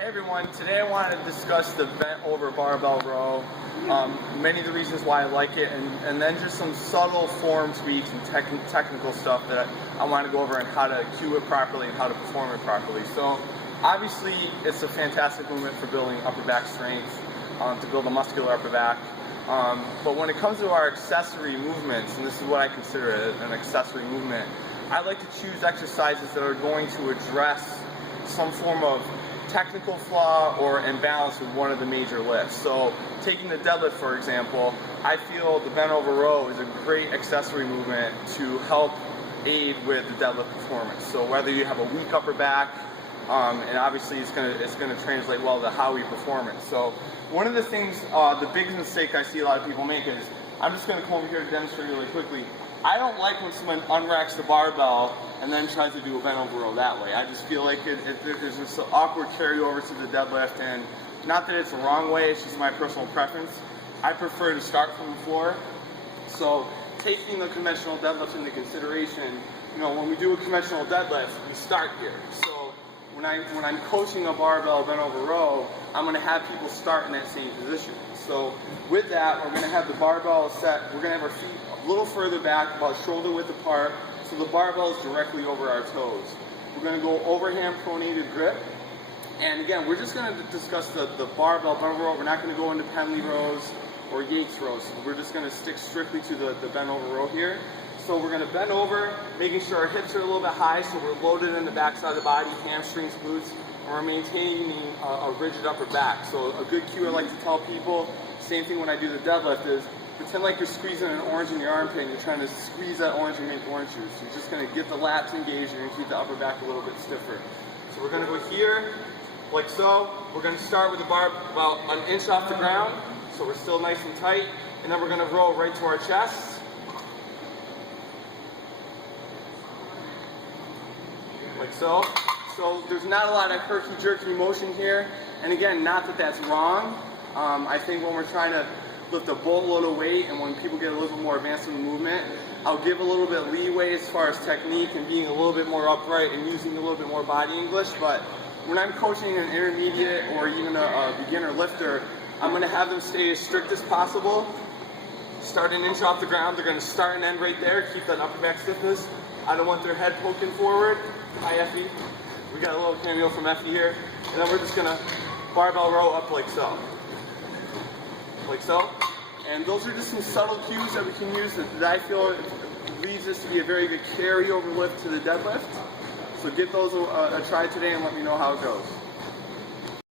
Hey everyone, today I wanted to discuss the Bentover barbell row, many of the reasons why I like it, and then just some subtle form tweaks and technical stuff that I want to go over and how to cue it properly and how to perform it properly. So obviously it's a fantastic movement for building upper back strength, to build a muscular upper back. But when it comes to our accessory movements, and this is what I consider an accessory movement, I like to choose exercises that are going to address some form of technical flaw or imbalance with one of the major lifts. So taking the deadlift, for example, I feel the Bentover Row is a great accessory movement to help aid with the deadlift performance. So whether you have a weak upper back, and obviously it's going to translate well to how we perform it. So one of the things, the biggest mistake I see a lot of people make is, I'm just going to come over here to demonstrate really quickly. I don't like when someone unracks the barbell and then tries to do a Bentover Row that way. I just feel like there's this awkward carryover to the deadlift, and not that it's the wrong way, it's just my personal preference. I prefer to start from the floor. So taking the conventional deadlift into consideration, when we do a conventional deadlift, we start here. So when I'm coaching a barbell Bentover Row, I'm going to have people start in that same position. So with that, we're going to have the barbell set, we're going to have our feet a little further back, about shoulder width apart, so the barbell is directly over our toes. We're going to go overhand pronated grip. And again, we're just going to discuss the barbell Bentover Row. We're not going to go into Penley rows or Yates rows. We're just going to stick strictly to the Bentover Row here. So we're going to bend over, making sure our hips are a little bit high, so we're loaded in the backside of the body, hamstrings, glutes, and we're maintaining a rigid upper back. So a good cue I like to tell people, same thing when I do the deadlift, is pretend like you're squeezing an orange in your armpit and you're trying to squeeze that orange and make orange juice. You're just going to get the lats engaged, you're going to keep the upper back a little bit stiffer. So we're going to go here, like so. We're going to start with the bar about an inch off the ground, so we're still nice and tight, and then we're going to roll right to our chest. Like so. So there's not a lot of herky-jerky motion here, and again, not that that's wrong. I think when we're trying to lift a boatload of weight and when people get a little bit more advanced in the movement, I'll give a little bit leeway as far as technique and being a little bit more upright and using a little bit more body English. But when I'm coaching an intermediate or even a beginner lifter, I'm going to have them stay as strict as possible. Start an inch off the ground. They're going to start and end right there. Keep that upper back stiffness. I don't want their head poking forward. Hi, Effie. We got a little cameo from Effie here. And then we're just going to barbell row up like so. Like so. And those are just some subtle cues that we can use that I feel leads us to be a very good carryover lift to the deadlift. So give those a try today and let me know how it goes.